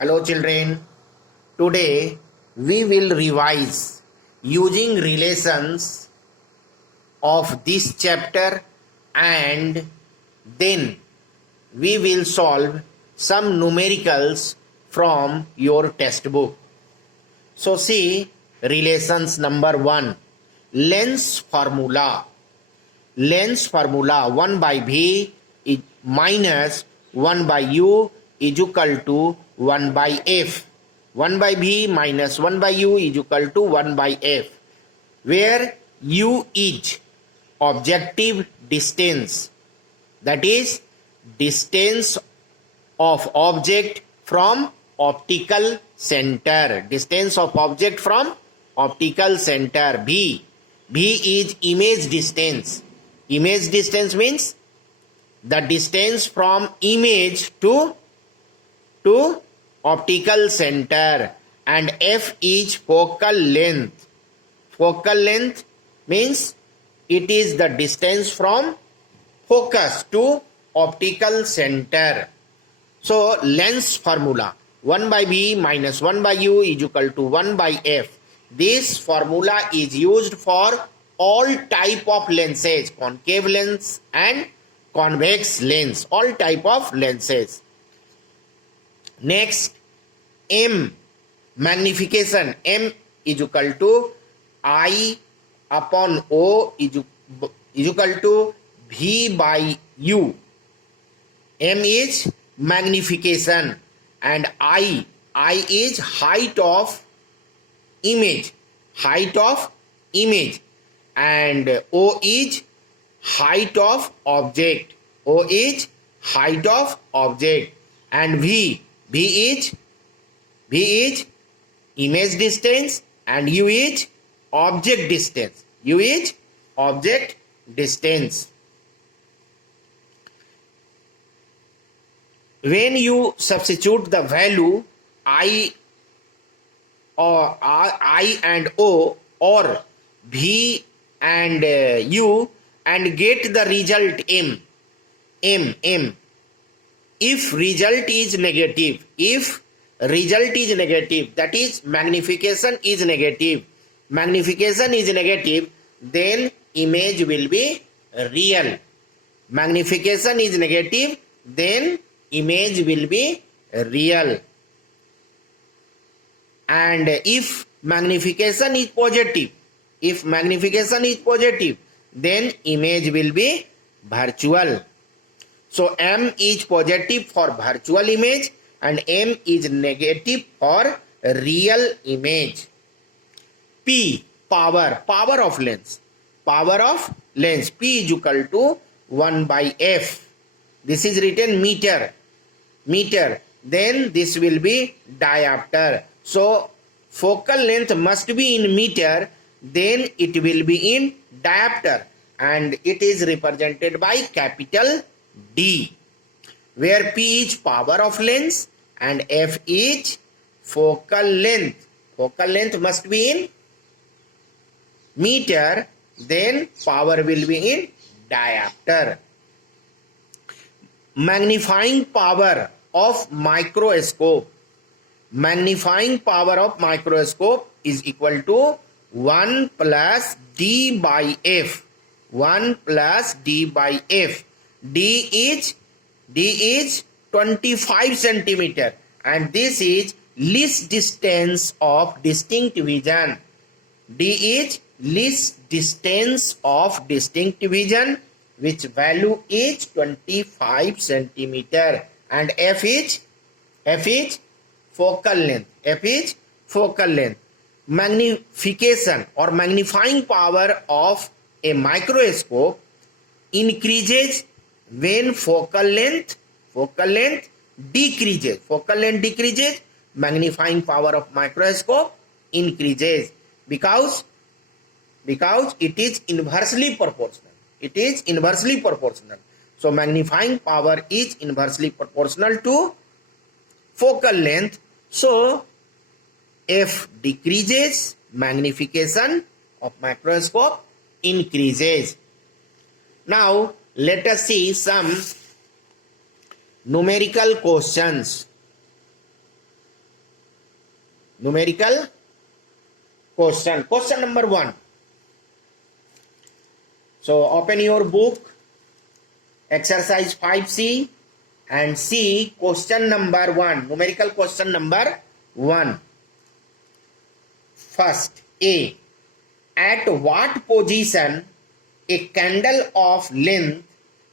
Hello children, today we will revise using relations of this chapter and then we will solve some numericals from your textbook. So see relations number 1, length formula. Length formula 1 by v is minus 1 by u is equal to 1 by f. 1 by v minus 1 by u is equal to 1 by f, where u is objective distance, that is distance of object from optical center. Distance of object from optical center. V is image distance. Image distance means the distance from image to optical center, and f is focal length. Focal length means it is the distance from focus to optical center. So length formula 1 by v minus 1 by u is equal to 1 by f. This formula is used for all type of lenses, concave lens and convex lens, all type of lenses. Next, m, magnification. M is equal to I upon O is equal to V by U. M is magnification and I is height of image, and O is height of object, and V is image distance and U is object distance. When you substitute the value I and O or V and U and get the result M. If result is negative, that is magnification is negative, then image will be real. Magnification is negative, then image will be real. And if magnification is positive, then image will be virtual. So m is positive for virtual image and m is negative for real image. P, power of lens. P is equal to 1 by f. This is written meter. Then this will be diopter. So focal length must be in meter, then it will be in diopter, and it is represented by capital D, where P is power of lens and F is focal length. Focal length must be in meter, then power will be in diopter. Magnifying power of microscope. Magnifying power of microscope is equal to 1 plus D by F. D is 25 centimeter and this is least distance of distinct vision. D is least distance of distinct vision, which value is 25 centimeter, and F is focal length. Magnification or magnifying power of a microscope increases when focal length decreases. Magnifying power of microscope increases because it is inversely proportional. So magnifying power is inversely proportional to focal length. So F decreases, magnification of microscope increases. Now let us see some numerical questions. numerical question. Question number 1. So open your book, exercise 5C, and see question number 1, numerical question number 1. First, A. At what position a candle of length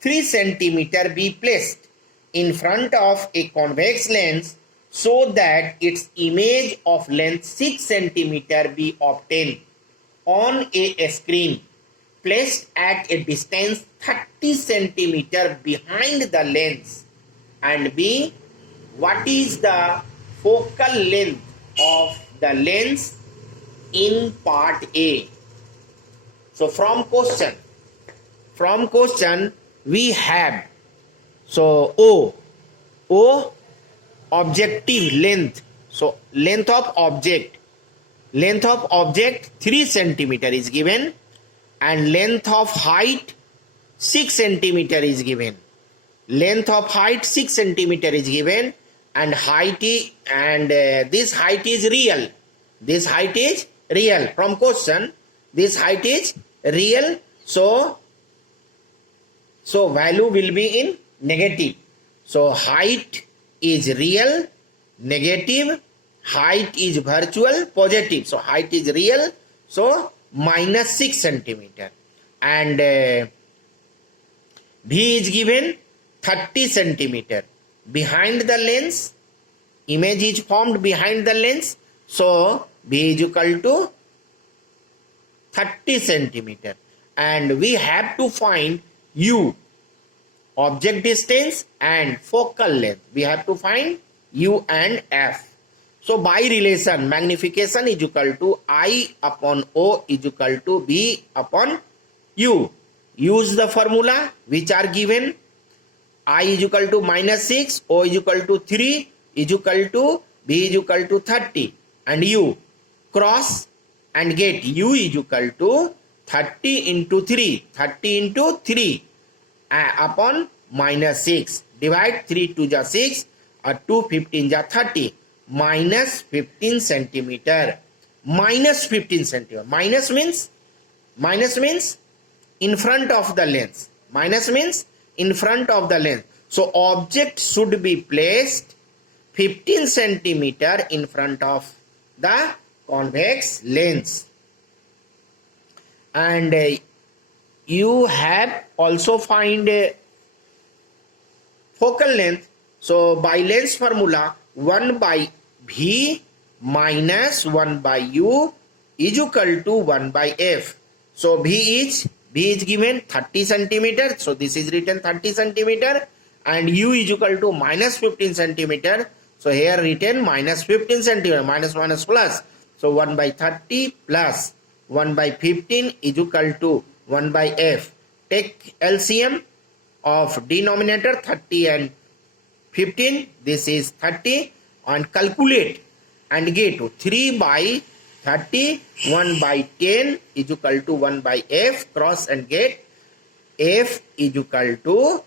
3 cm be placed in front of a convex lens so that its image of length 6 cm be obtained on a screen placed at a distance 30 cm behind the lens? And B. What is the focal length of the lens in part A? So from question we have, so O objective length, so length of object 3 cm is given, and length of height 6 cm is given. Length of height 6 cm is given, and this height is real. This height is real. From question, this height is real. So value will be in negative. So height is real, negative. Height is virtual, positive. So height is real. So minus 6 cm. And B is given 30 cm. Behind the lens, image is formed behind the lens. So B is equal to 30 cm. And we have to find U, object distance, and focal length. We have to find U and F. So by relation, magnification is equal to I upon O is equal to B upon U. Use the formula which are given. I is equal to minus 6, O is equal to 3, is equal to B is equal to 30, and U. Cross and get U is equal to 30 into 3, 30 into 3 upon minus 6. Divide 3 to the 6, or 2 15 the 30, minus 15 centimeter. Minus 15 centimeter. Minus means in front of the lens. Minus means in front of the lens. So object should be placed 15 centimeter in front of the convex lens. And you have also find focal length. So by lens formula, 1 by V minus 1 by U is equal to 1 by F. So B is given 30 centimeter. So this is written 30 centimeter, and U is equal to minus 15 centimeter. So here written minus 15 centimeter, minus plus. So 1 by 30 plus 1 by 15 is equal to 1 by F. Take LCM of denominator 30 and 15. This is 30, and calculate and get 3 by 30, 1 by 10 is equal to 1 by F. Cross and get F is equal to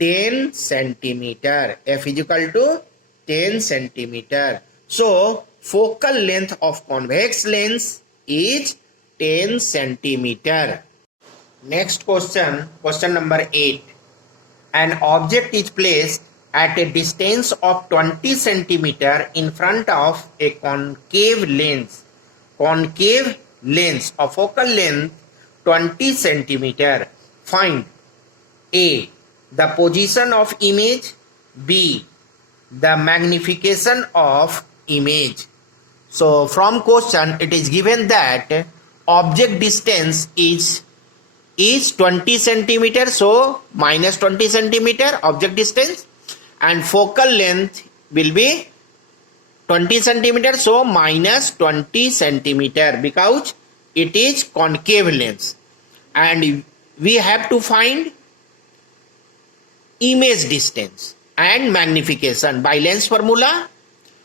10 centimeter. F is equal to 10 centimeter. So focal length of convex lens is 10 centimeter. Next question, question number 8. An object is placed at a distance of 20 centimeter in front of a concave lens. Concave lens of focal length 20 centimeter. Find A. The position of image. B. The magnification of image. So from question it is given that object distance is 20 centimeter. So minus 20 centimeter object distance, and focal length will be 20 centimeter. So minus 20 centimeter because it is concave lens. And we have to find image distance and magnification by lens formula.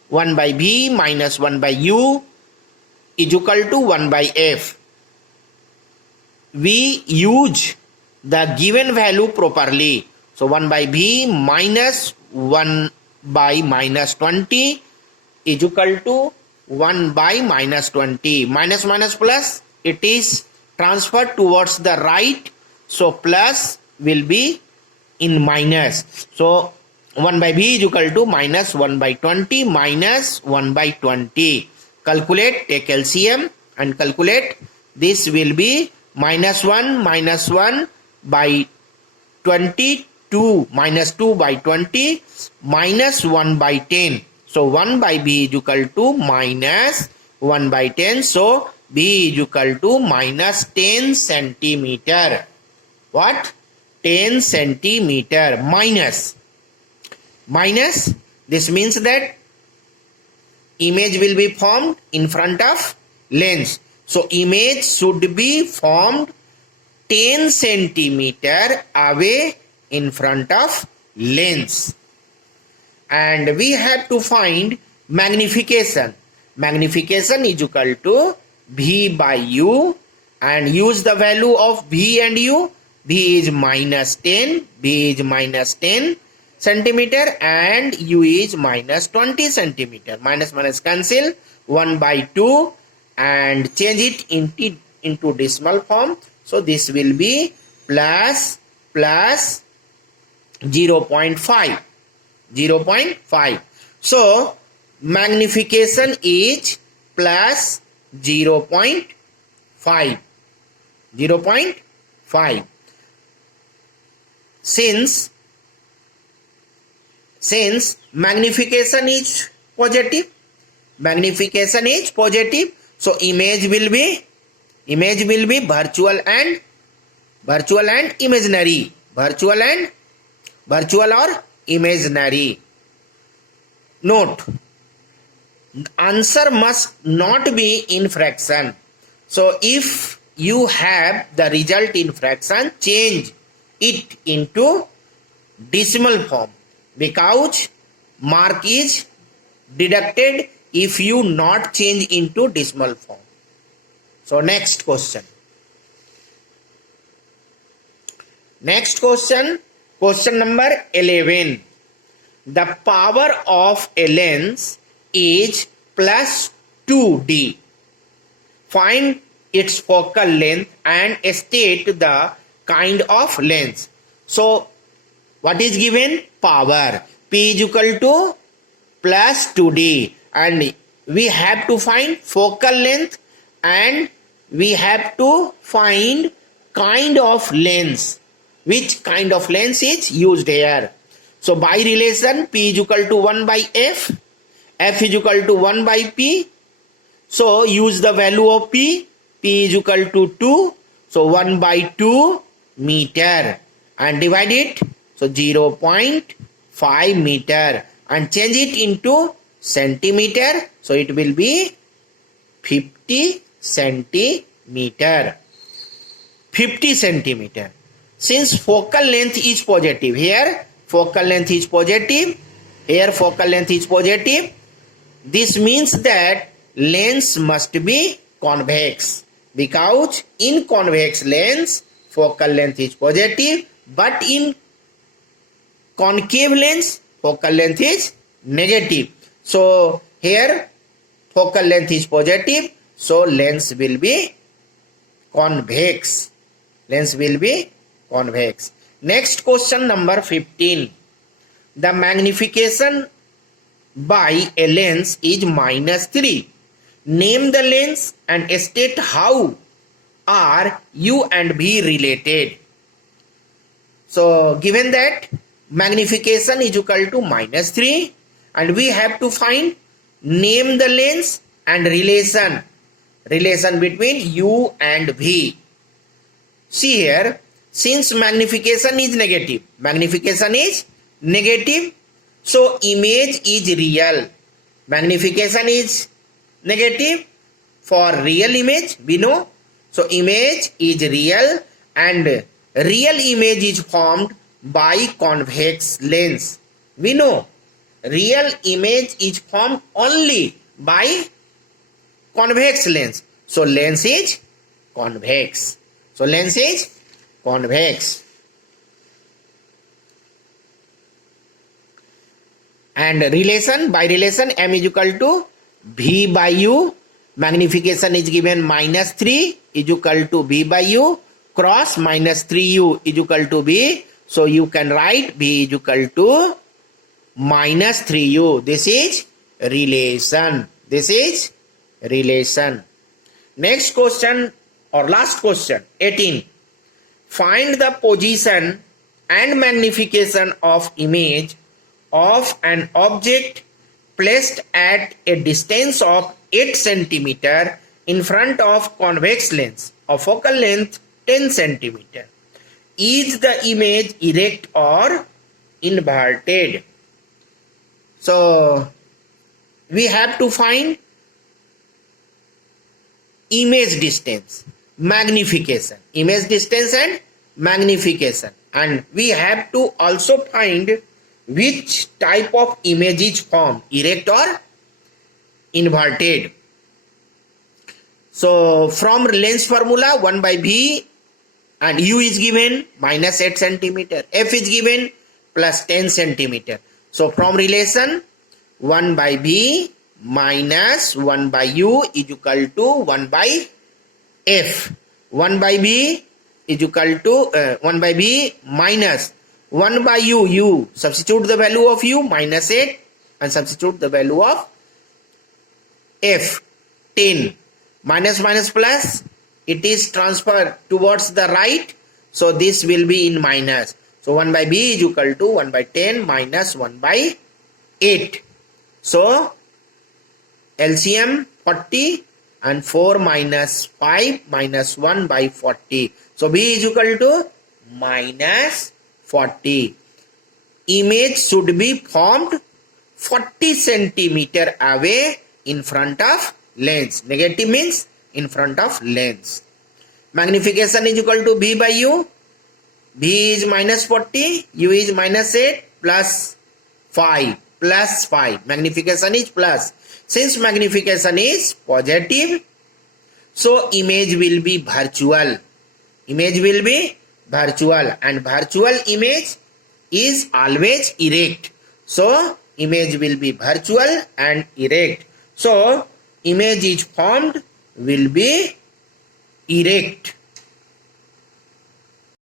1 by V minus 1 by U is equal to 1 by F. We use the given value properly. So 1 by V minus 1 by minus 20 is equal to 1 by minus 20. Minus minus plus, it is transferred towards the right. So plus will be in minus. So 1 by b is equal to minus 1 by 20 minus 1 by 20. Calculate, take LCM and calculate. This will be minus 1 by 20, 2 minus 2 by 20 minus 1 by 10. So 1 by b is equal to minus 1 by 10. So b is equal to minus 10 centimeter. What? 10 centimeter minus. Minus, this means that image will be formed in front of lens. So image should be formed 10 centimeter away in front of lens. And we have to find magnification. Magnification is equal to V by U, and use the value of V and U. V is minus 10, V is minus 10 centimeter and U is minus 20 centimeter. Minus minus cancel, 1 by 2 and change it into decimal form. So this will be plus 0.5. 0.5. So magnification is plus 0.5. 0.5. Since magnification is positive, so image will be virtual and imaginary. Virtual or imaginary. Note, answer must not be in fraction. So if you have the result in fraction, change it into decimal form, because mark is deducted if you not change into decimal form. So next question. Question number 11. The power of a lens is plus 2d. Find its focal length and state the kind of lens. So what is given? Power. P is equal to plus 2d, and we have to find focal length and we have to find kind of lens. Which kind of lens is used here? So by relation, P is equal to 1 by F, F is equal to 1 by P. So use the value of P, P is equal to 2, so 1 by 2 meter, and divide it, so 0.5 meter, and change it into centimeter, so it will be 50 centimeter. 50 centimeter. Since focal length is positive, here focal length is positive, here focal length is positive, this means that lens must be convex, because in convex lens focal length is positive, but in concave lens focal length is negative. So here focal length is positive, so lens will be convex. Lens will be convex. Next question number 15. The magnification by a lens is minus 3. Name the lens and state how are U and V related. So given that magnification is equal to minus 3 and we have to find name the lens and relation between U and V. See here, since magnification is negative, so image is real. Magnification is negative for real image, we know. So image is real, and real image is formed by convex lens. We know real image is formed only by convex lens. So lens is convex. And relation, by relation, M is equal to V by U. Magnification is given -3 is equal to V by U cross -3U is equal to V. So you can write V is equal to -3U. This is relation. This is relation. Next question or last question, 18. Find the position and magnification of image of an object placed at a distance of 8 centimeter in front of convex lens of focal length 10 centimeter. Is the image erect or inverted? So we have to find image distance, magnification, image distance and magnification, and we have to also find which type of image is formed, erect or inverted. So from lens formula, 1 by V and U is given -8 centimeter, F is given plus 10 centimeter. So from relation, 1 by V minus 1 by U is equal to 1 by F. 1 by V is equal to 1 by V minus 1 by U. Substitute the value of U -8 and substitute the value of F 10. Minus minus plus, it is transferred towards the right. So this will be in minus. So 1 by B is equal to 1 by 10 minus 1 by 8. So LCM 40 and 4 minus 5 minus 1 by 40. So B is equal to minus 40. Image should be formed 40 centimeter away in front of lens. Negative means in front of lens. Magnification is equal to V by U. V is minus 40, U is -8 plus 5 plus 5. Magnification is plus. Since magnification is positive, so image will be virtual. Image will be virtual, and virtual image is always erect. So image will be virtual and erect. So image is formed will be erect.